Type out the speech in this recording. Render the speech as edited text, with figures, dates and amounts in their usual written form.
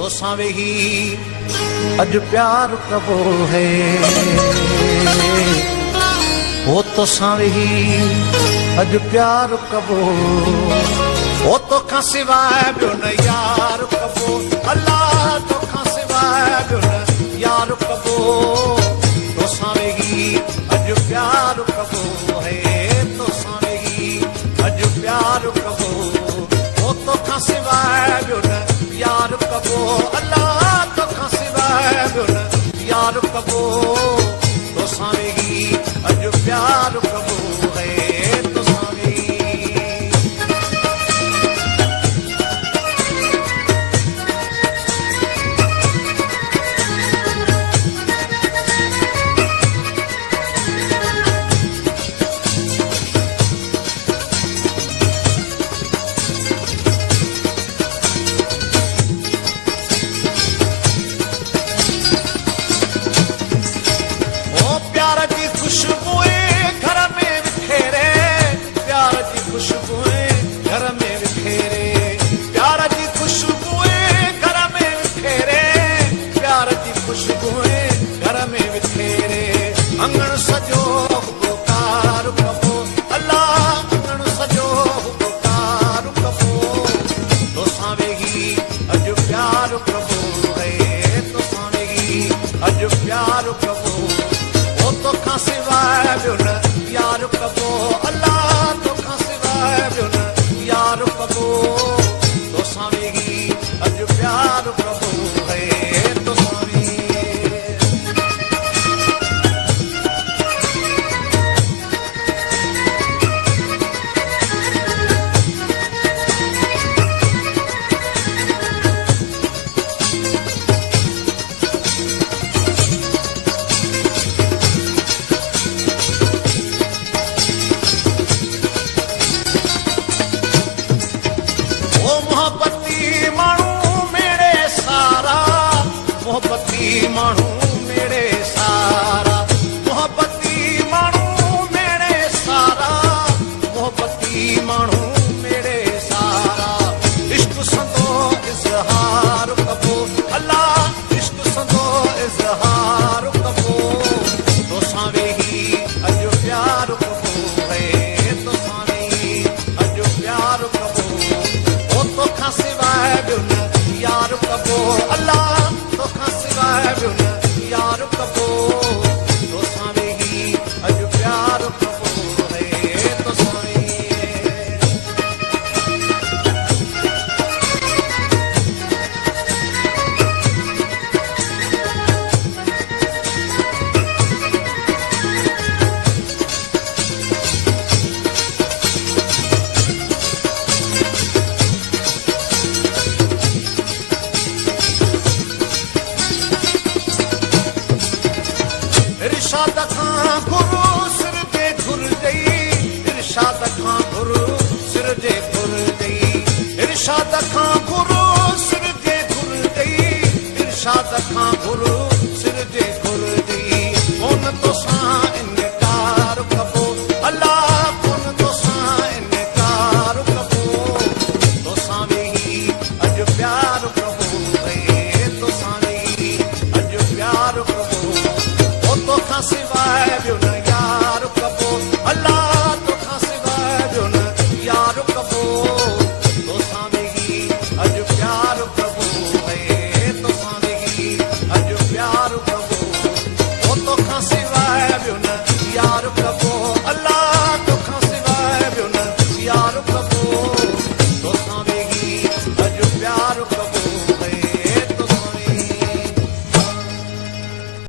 तोसां वेही अज प्यार कबो है ओ तोसां वेही अज प्यार कबो ओ तोखां सिवाय ॿियो न यार कबो अल्लाह तोखां सिवाय ॿियो न यार कबो तोसां वेही अज प्यार कबो है तोसां वेही अज प्यार कबो ओ तोखां सिवाय ॿियो न यार कबो अल्लाह तोखां सिवाय ॿियो न यार कबो तोसां वेही अज प्यार कबो है तोसां वेही अंगण सजो पुकार कबो अल्लाह अंगण सजो पुकार कबो तोसां वेही अज प्यार कबो है तोसां वेही अज प्यार कबो ओ तोखां सिवाय ॿियो न यार कबो अल्लाह तोखां सिवाय ॿियो न यार कबो तोसां वेही अज प्यार कबो है तोसां वेही मोहब्बती माण्हू मेरे सारा मोहब्बती माण्हू मेरे सारा मोहब्बती माण्हू मेरे सारा इश्क संदो इज़हार कबो अल्लाह इश्क संदो इज़हार कबो तोसां वेही अज प्यार कबो है तोसां वेही अज प्यार कबो ओ तोखां सिवाय ॿियो न यार कबो अल्लाह तोखां सिवाय ॿियो न यार कबो तोसां वेही अज प्यार कबो है तोसां वेही इरशाद खां गुरु सिर जे घुर ॾेई इरशाद खां गुरु सिर जे घुर ॾेई इरशाद खां गुरु सिर जे घुर ॾेई इरशाद खां गुरु सिर जे घुर ॾेई कोन तोसां इनकार कबो अल्लाह कोन तोसां इनकार कबो तोसां वेही अज प्यार कबो है तोसां वेही अज प्यार कबो तोखां सिवाय ॿियो न यार कबो अल्लाह तोखां सिवाय ॿियो न यार कबो तोसां वेही अज प्यार कबो है तोसां वेही अज प्यार कबो ओ तोखां सिवाय ॿियो न यार कबो अल्लाह तोखां सिवाय ॿियो न यार कबो तोसां वेही अज प्यार कबो